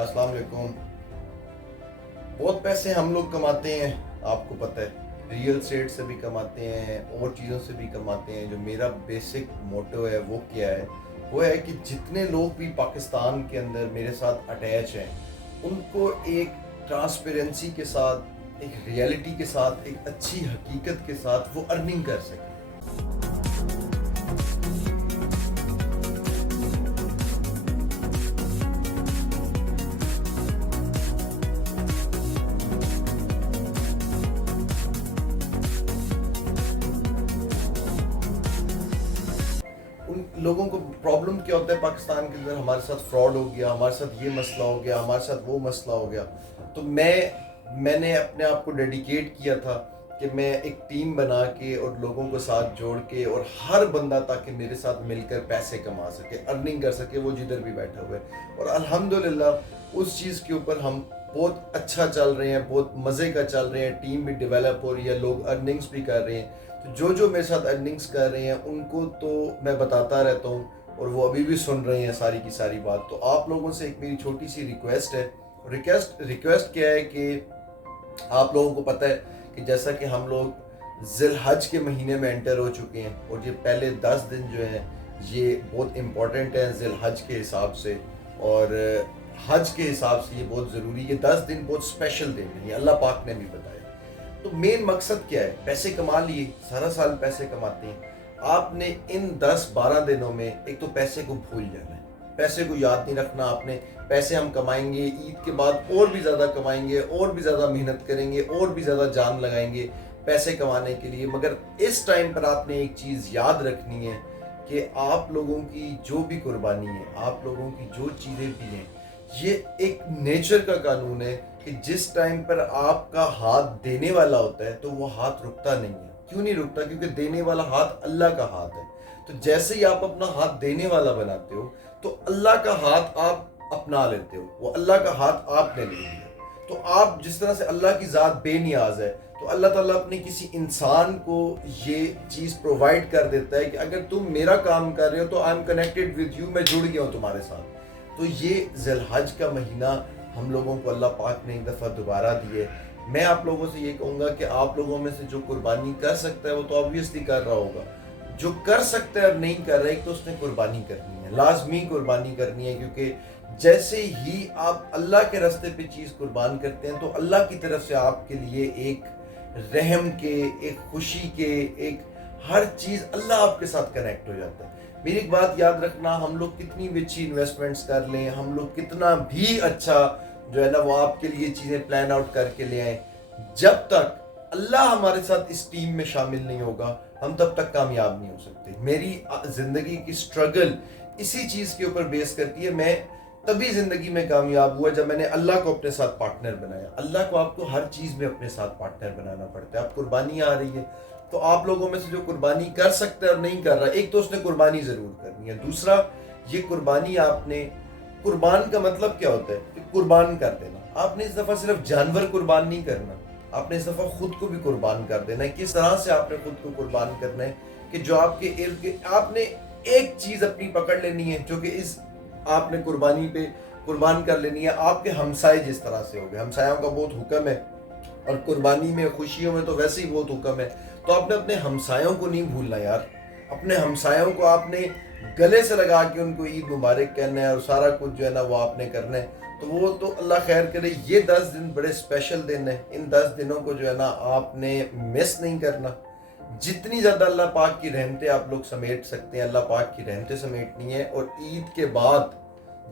अस्सलाम वालेकुम। बहुत पैसे हम लोग कमाते हैं, आपको पता है, रियल एस्टेट से भी कमाते हैं और चीज़ों से भी कमाते हैं। जो मेरा बेसिक मोटो है वो क्या है, वो है कि जितने लोग भी पाकिस्तान के अंदर मेरे साथ अटैच हैं उनको एक ट्रांसपेरेंसी के साथ, एक रियलिटी के साथ, एक अच्छी हकीकत के साथ वो अर्निंग कर सकें। उन लोगों को प्रॉब्लम क्या होता है पाकिस्तान के अंदर, हमारे साथ फ्रॉड हो गया, हमारे साथ ये मसला हो गया, हमारे साथ वो मसला हो गया। तो मैंने अपने आप को डेडिकेट किया था कि मैं एक टीम बना के और लोगों को साथ जोड़ के और हर बंदा ताकि मेरे साथ मिलकर पैसे कमा सके, अर्निंग कर सके, वो जिधर भी बैठा हुआ है। और अल्हम्दुलिल्लाह उस चीज़ के ऊपर हम बहुत अच्छा चल रहे हैं, बहुत मज़े का चल रहे हैं। टीम भी डेवलप हो रही है, लोग अर्निंग्स भी कर रहे हैं। तो जो मेरे साथ अर्निंग्स कर रहे हैं उनको तो मैं बताता रहता हूँ और वो अभी भी सुन रहे हैं सारी की सारी बात। तो आप लोगों से एक मेरी छोटी सी रिक्वेस्ट है। रिक्वेस्ट क्या है कि आप लोगों को पता है कि जैसा कि हम लोग ज़िलहज के महीने में एंटर हो चुके हैं और ये पहले 10 दिन जो हैं ये बहुत इम्पोर्टेंट हैं ज़िलहज के हिसाब से, और हज के हिसाब से ये बहुत ज़रूरी है। 10 दिन बहुत स्पेशल दिन है, ये अल्लाह पाक ने भी बताया। तो मेन मकसद क्या है, पैसे कमा लिए, सारा साल पैसे कमाते हैं। आपने इन 10-12 दिनों में एक तो पैसे को भूल जाना है, पैसे को याद नहीं रखना आपने। पैसे हम कमाएंगे, ईद के बाद और भी ज़्यादा कमाएंगे, और भी ज़्यादा मेहनत करेंगे, और भी ज़्यादा जान लगाएंगे पैसे कमाने के लिए। मगर इस टाइम पर आपने एक चीज़ याद रखनी है कि आप लोगों की जो भी कुर्बानी है, आप लोगों की जो चीज़ें भी हैं, ये एक नेचर का कानून है कि जिस टाइम पर आपका हाथ देने वाला होता है तो वो हाथ रुकता नहीं है। क्यों नहीं रुकता? क्योंकि देने वाला हाथ अल्लाह का हाथ है। तो जैसे ही आप अपना हाथ देने वाला बनाते हो तो अल्लाह का हाथ आप अपना लेते हो, वो अल्लाह का हाथ आपने ले लिया। तो आप जिस तरह से अल्लाह की ज़ात बेनियाज है, तो अल्लाह ताला अपने किसी इंसान को ये चीज़ प्रोवाइड कर देता है कि अगर तुम मेरा काम कर रहे हो तो I am connected with you, मैं जुड़ गया हूँ तुम्हारे साथ। तो ये ज़िलहज का महीना हम लोगों को अल्लाह पाक ने एक दफ़ा दोबारा दिए। मैं आप लोगों से ये कहूँगा कि आप लोगों में से जो कुर्बानी कर सकता है वो तो ऑब्वियसली कर रहा होगा। जो कर सकता है और नहीं कर रहा है, तो उसने कुर्बानी करनी है, लाजमी कुर्बानी करनी है। क्योंकि जैसे ही आप अल्लाह के रास्ते पे चीज़ कुर्बान करते हैं तो अल्लाह की तरफ से आपके लिए एक रहम के, एक खुशी के, एक हर चीज़ अल्लाह आपके साथ कनेक्ट हो जाता है। मेरी एक बात याद रखना, हम लोग कितनी भी अच्छी इन्वेस्टमेंट्स कर लें, हम लोग कितना भी अच्छा जो है ना वो आपके लिए चीज़ें प्लान आउट करके ले आए, जब तक अल्लाह हमारे साथ इस टीम में शामिल नहीं होगा हम तब तक कामयाब नहीं हो सकते। मेरी ज़िंदगी की स्ट्रगल इसी चीज़ के ऊपर बेस करती है। मैं तभी ज़िंदगी में कामयाब हुआ जब मैंने अल्लाह को अपने साथ पार्टनर बनाया। अल्लाह को आपको हर चीज़ में अपने साथ पार्टनर बनाना पड़ता है। अब कुर्बानी आ रही है तो आप लोगों में से जो कुर्बानी कर सकता है और नहीं कर रहा, एक तो उसने कुर्बानी ज़रूर करनी है। दूसरा, ये कुर्बानी आपने, कुर्बान का मतलब क्या होता है कि कुर्बान कर देना। आपने इस दफ़ा सिर्फ जानवर कुर्बान नहीं करना, आपने इस दफ़ा खुद को भी कुर्बान कर देना है। किस तरह से आपने खुद को कुर्बान करना है कि जो आपके इर्द के, आपने एक चीज़ अपनी पकड़ लेनी है जो कि इस आपने कुर्बानी पे कुर्बान कर लेनी है। आपके हमसाए जिस तरह से हो गए, हमसायों का बहुत हुक्म है और कुर्बानी में, खुशियों में तो वैसे ही बहुत हुक्म है। तो आपने अपने हमसायों को नहीं भूलना यार। अपने हमसायों को आपने गले से लगा के उनको ईद मुबारक कहना है और सारा कुछ जो है ना वो आपने करना है। तो वो तो अल्लाह खैर करे। ये 10 दिन बड़े स्पेशल दिन है। इन 10 दिनों को जो है ना आपने मिस नहीं करना। जितनी ज़्यादा अल्लाह पाक की रहमतें आप लोग समेट सकते हैं, अल्लाह पाक की रहमतें समेटनी है। और ईद के बाद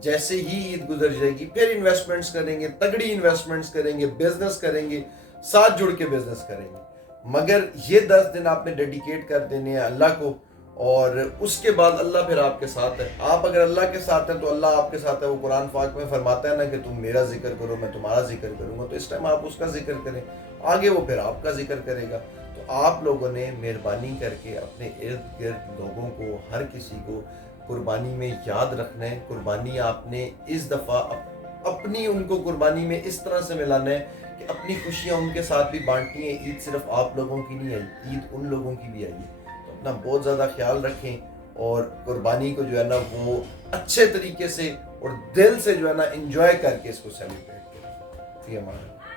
जैसे ही ईद गुजर जाएगी फिर इन्वेस्टमेंट्स करेंगे, तगड़ी इन्वेस्टमेंट्स करेंगे, बिजनेस करेंगे, साथ जुड़ के बिजनेस करेंगे। मगर ये 10 दिन आपने डेडिकेट कर देने हैं अल्लाह को, और उसके बाद अल्लाह फिर आपके साथ है। आप अगर अल्लाह के साथ हैं तो अल्लाह आपके साथ है। वो कुरान पाक में फरमाता है ना कि तुम मेरा जिक्र करो मैं तुम्हारा जिक्र करूँगा। तो इस टाइम आप उसका जिक्र करें, आगे वो फिर आपका जिक्र करेगा। तो आप लोगों ने मेहरबानी करके अपने इर्द गिर्द लोगों को, हर किसी को कुर्बानी में याद रखना है। कुर्बानी आपने इस दफ़ा अपनी उनको कुर्बानी में इस तरह से मिलाना है कि अपनी खुशियाँ उनके साथ भी बांटनी है। ईद सिर्फ आप लोगों की नहीं आई, ईद उन लोगों की भी आई है। तो अपना बहुत ज़्यादा ख्याल रखें और कुर्बानी को जो है ना वो अच्छे तरीके से اور دل سے جو ہے نا انجوائے کر کے اس کو سیلیبریٹ کریں. یہ ہمارا